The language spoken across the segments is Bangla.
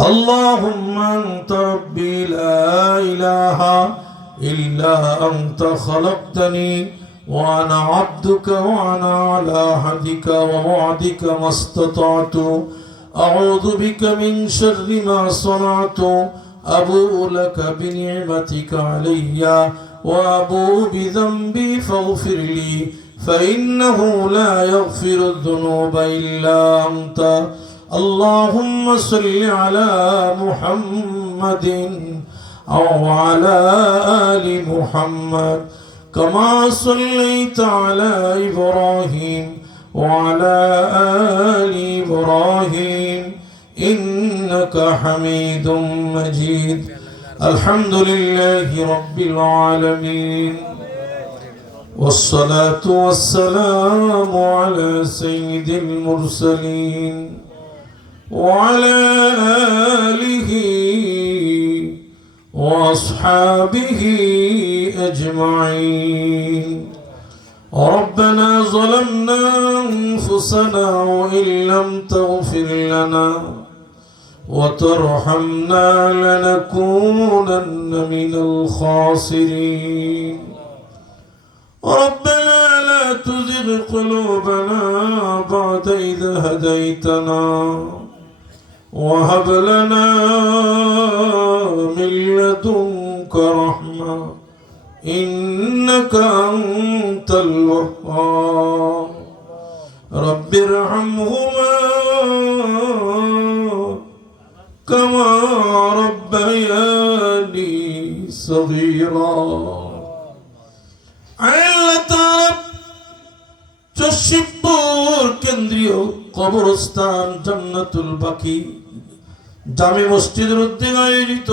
اللهم أنت ربي لا إله إلا أنت خلقتني وأنا عبدك وأنا على عهدك ووعدك ما استطعت أعوذ بك من شر ما صنعت أبوء لك بنعمتك علي وأبوء بذنبي فاغفر لي فإنه لا يغفر الذنوب إلا أنت اللهم صل على محمد أو على آل محمد كما صليت على إبراهيم وعلى آل إبراهيم إنك حميد مجيد الحمد لله رب العالمين والصلاة والسلام على سيد المرسلين وعلى آله وأصحابه أجمعين ربنا ظلمنا أنفسنا وإن لم تغفر لنا وترحمنا لنكونن من الخاسرين ربنا لا تزغ قلوبنا بعد إذ هديتنا وهب لنا من لدنك رحمة إنك أنت الوهاب رب ارحمهما كما ربياني صغيرا চশিবপুর কেন্দ্রীয় কবরস্থান জান্নাতুল বাকি জামে মসজিদের উদ্যোগে আয়োজিত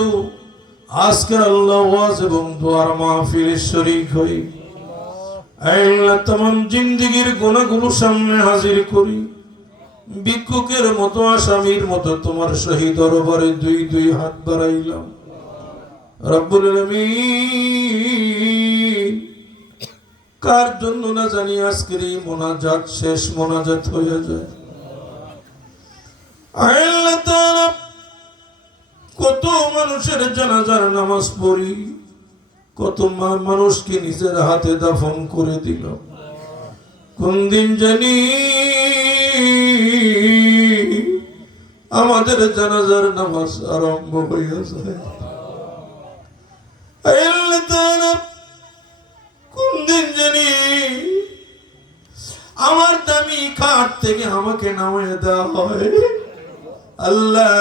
আজকের আল্লাহ ওয়াজ এবং দোয়ার মাহফিলে শরীক হই আল্লাহ तमाम জিন্দেগীর গুনাহগুলো সামনে হাজির করি ভিক্ষুকের মতো আসামির মতো তোমার শহীদ দরবারে দুই হাত বাড়াইলাম রব্বুল আলামিন কার জন্য না জানি আজকের এই মোনাজাত শেষ মোনাজাত হয়ে যায় আল্লাহ তাআলা কত মানুষের জানাজার নামাজ পড়ি কত মানুষকে নিজের হাতে দাফন করে দিল কোন দিন জানি আমাদের জানাজার নামাজ আরম্ভ হয়ে যায় আল্লাহ তাআলা কোন দিন জানি আমার দামি খাট থেকে আমাকে নামিয়ে দেওয়া হয় আল্লাহ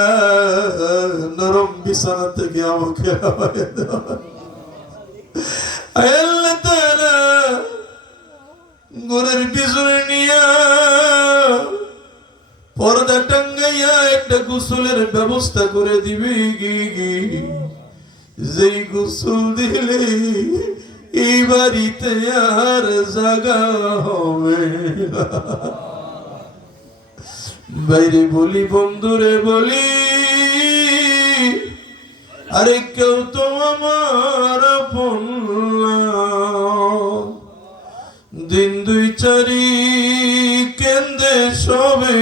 নরম বিছানা থেকে আমাকে নামিয়ে দেওয়া হয় আল্লাহ তাআলা ঘরের পিছনে নিয়ে পর্দা টাঙ্গাইয়া একটা গোসলের ব্যবস্থা করে দিবি যেই গোসল দিলে এই বাড়িতে আর জায়গা হবে বাইরে বলি বন্ধুরে বলি আরে কেউ তো আমার আপন না দিন দুই চারি কেন্দ্রে সবে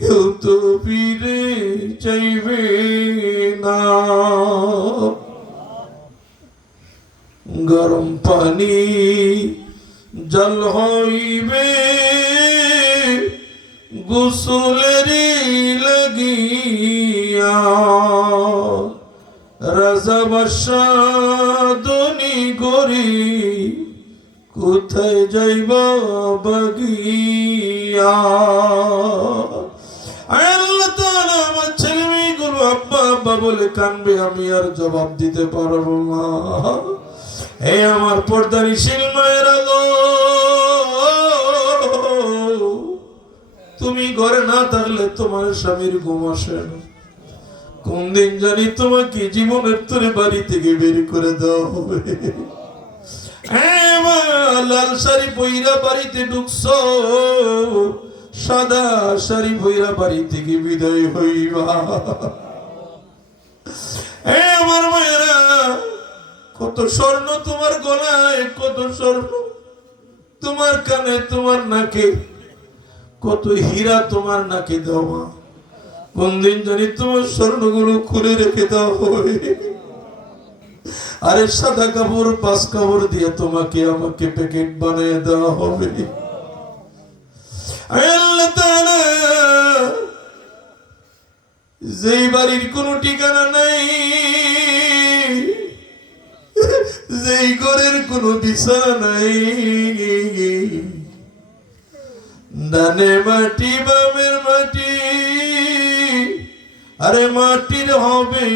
কেউ তো ফিরে চাইবে না গরম পানি জল হইবে গোসলেরি লাগিয়া রাজা বাদশাহী গরি কোথায় যাইব বাগিয়া আল্লাহ তাআলা আমার ছেলে মেয়েগুলো আব্বা আব্বা বলে কানবে আমি আর জবাব দিতে পারবো না হে আমার পর্দানিশীল মায়েরা গো তুমি ঘরে না থাকলে তোমার স্বামীর ঘুম আসে না কোন দিন জানি তোমাকে জীবনের তোরে বাড়ি থেকে বের করে দেওয়া হবে লাল শাড়ি পইরা বাড়িতে ঢুকছো সাদা শাড়ি পইরা বাড়ি থেকে বিদায় হইবা আমার মায়েরা কত স্বর্ণ তোমার গলায় কত স্বর্ণ তোমার কানে তোমার নাকে কত হীরা তোমার নাকে দেওয়া কোন দিন জানি তোমার স্বর্ণগুলো খুলে রেখে দেওয়া হবে, আরে সাদা কাপড় 5 কাপড় দিয়ে তোমাকে আমাকে প্যাকেট বানিয়ে দেওয়া হবে। আল্লাহ তাআলা যেই বাড়ির কোনো ঠিকানা নাই, যেই ঘরের কোনো বিছানা নাই, ডানে মাটি বামের মাটি, আরে মাটির হবে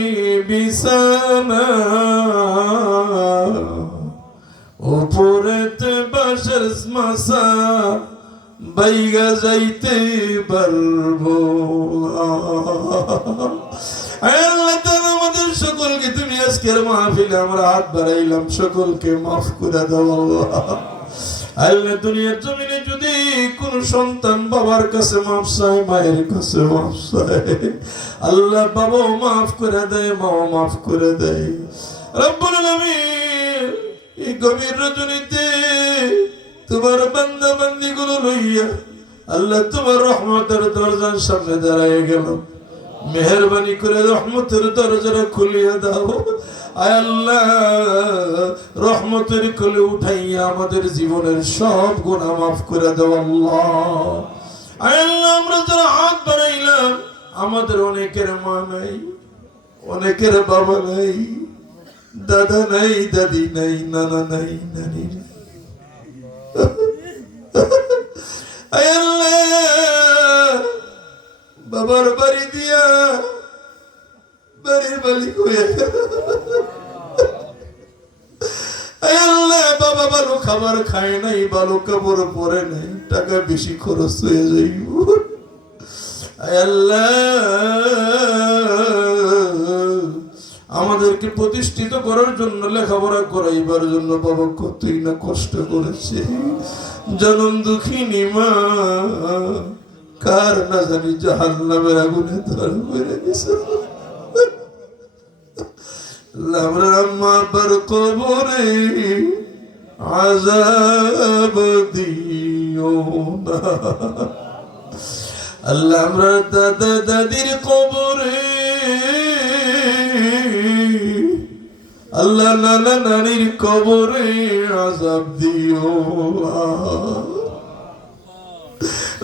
বিছানা, উপরেতে বাঁশের মাসা, বাইগা যাইতে পারবো। আল্লাহ তাআলা আমাদের সকলকে, তুমি আজকের মাহফিলে আমরা হাত বাড়াইলাম, সকলকে মাফ করে দাও আল্লাহ। আল্লাহ দুনিয়ার জমিনে যদি কোন সন্তান বাবার কাছে মাফ চায়, মায়ের কাছে মাফ চায়, আল্লাহ বাবাও মাফ করে দেয়, মাও মাফ করে দেয়। রব্বুল আলামিন এই গভীর রজনীতে তোমার বান্দা বান্দি গুলো লইয়া আল্লাহ তোমার রহমতের দরজার সামনে দাঁড়ায় গেল, মেহেরবানি করে রহমতের দরজাটা খুলিয়ে দাও। আয় আল্লাহ, রহমতের কোলে উঠাইয়া আমাদের জীবনের সব গুনাহ মাফ করে দাও আল্লাহ। আয় আল্লাহ, আমরা যারা হাত বাড়াইলাম, আমাদের অনেকের মা নাই, অনেকের বাবা নাই, দাদা নাই, দাদি নাই, নানা নাই, নানি নাই। আয় আল্লাহ, বাবার বাড়ি দিয়া বাড়ির মালিক হয়ে, আয় আল্লাহ, বাবা ভালো খাবার খায় নাই, ভালো কাপড় পরে নাই, টাকা বেশি খরচ হয়ে যাইব। আয় আল্লাহ, আমাদেরকে প্রতিষ্ঠিত করার জন্য, লেখাপড়া করাইবার জন্য বাবা কতই না কষ্ট করেছে। জনম দুঃখিনী মা কার না জানি জাহান্নামের আগুনে ধরা মেরে গেছে। আমরা আম্মা বার কবরে আযাব দিও না আল্লাহ, আমরা দাদা দাদির কবরে আল্লাহ, নানা নানির কবরে আযাব দিও না।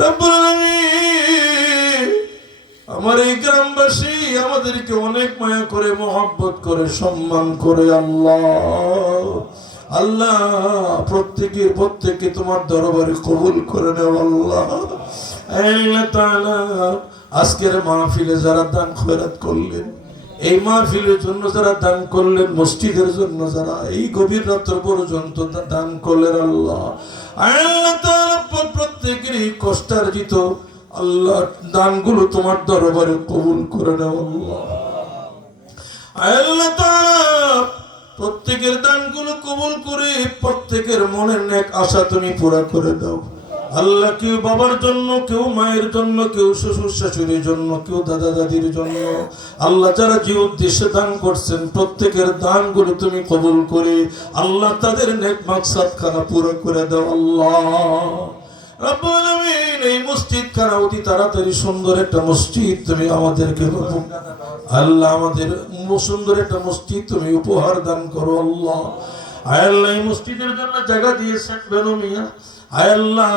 রব্বুল আলামিন, আমার এই গ্রামবাসী আমাদেরকে অনেক মায়া করে, মহব্বত করে, সম্মান করে আল্লাহ। আল্লাহ, প্রত্যেকে তোমার দরবারে কবুল করে নেও আল্লাহ। আল্লাহ তাআলা, আজকের মাহফিলে যারা দান খয়রাত করলেন, এই মাহফিলের জন্য যারা দান করলেন, মসজিদের জন্য যারা এই গভীর রাত্র পর্যন্ত দান করলেন আল্লাহ, আল্লাহ তাআলা প্রত্যেকেরই কষ্টার্জিত আল্লাহ দানগুলো তোমার দরবারে কবুল করে নাও আল্লাহ। আল্লাহ তাআলা প্রত্যেকের দানগুলো কবুল করে প্রত্যেকের মনের নেক আশা তুমি পুরা করে দাও আল্লাহ। কেউ বাবার জন্য, কেউ মায়ের জন্য, কেউ শ্বশুর শাশুড়ির জন্য, কেউ দাদা দাদির জন্য আল্লাহ যারা যে উদ্দেশ্যে দান করছেন, প্রত্যেকের দানগুলো তুমি কবুল করে আল্লাহ তাদের নেক মাকসাদ খানা পুরো করে দাও আল্লাহ। রব্বুল আলামিন, এই মসজিদ খানা অতি তাড়াতাড়ি সুন্দর একটা মসজিদ তুমি আমাদেরকে আল্লাহ, আমাদের সুন্দর একটা মসজিদ তুমি উপহার দান করো আল্লাহ। আল্লাহ, এই মসজিদের জন্য জায়গা দিয়েছেন বেনু মিয়া, আল্লাহ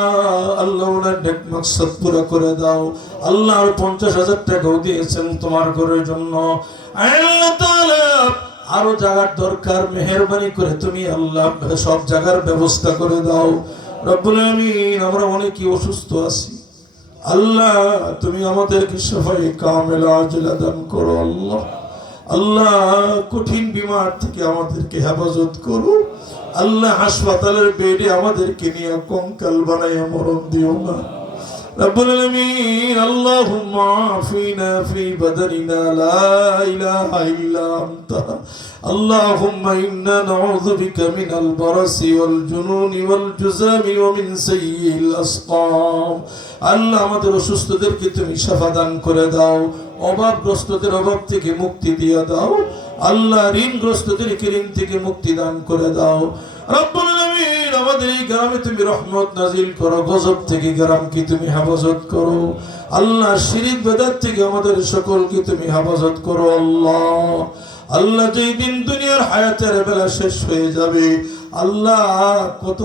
আল্লাহ ওনার নেক মাকসাদ পুরো করে দাও আল্লাহ। আর 50,000 টাকাও দিয়েছেন তোমার ঘরের জন্য আল্লাহ তাআলা। আরো জায়গার দরকার, মেহেরবানি করে তুমি আল্লাহ সব জায়গার ব্যবস্থা করে দাও রব্বুল আলামিন। আমরা অনেকেই অসুস্থ আছি আল্লাহ, তুমি আমাদেরকে শিফায়ে কামিলা আজলা দান করো আল্লাহ। আল্লাহ, কঠিন বিমার থেকে আমাদেরকে হেফাজত করো আল্লাহ। হাসপাতালের বেডে আমাদেরকে নিয়ে কঙ্কাল বানাইয়া মরণ দিও না রব্বুল আলামিন। আল্লাহুম্মা আফিনা ফি বাদানিনা লা ইলাহা ইল্লা আনতা আল্লাহুম্মা ইন্না নাউযু বিকা মিনাল বারাসি ওয়াল জুনুনি ওয়াল জুযামি ওয়া মিন সাইয়্যিল আসকাম। আল্লাহ, আমাদের অসুস্থদেরকে তুমি শিফা দান করে দাও, অভাবগ্রস্তদের অভাব থেকে মুক্তি দিয়ে দাও আল্লাহ। ঋণগ্রস্তদেরকে ঋণ থেকে মুক্তি দান করে দাও রব্বুল আলামিন। আমাদের এই গ্রামে তুমি রহমত নাজিল করো, গজব থেকে গ্রামকে তুমি হেফাজত করো আল্লাহ, শিরিক বেদাত থেকে আমাদের সকলকে তুমি হেফাজত করো আল্লাহ। আল্লাহ যেই দিন দুনিয়ার হায়াতের বেলা শেষ হয়ে যাবে আল্লাহ, কত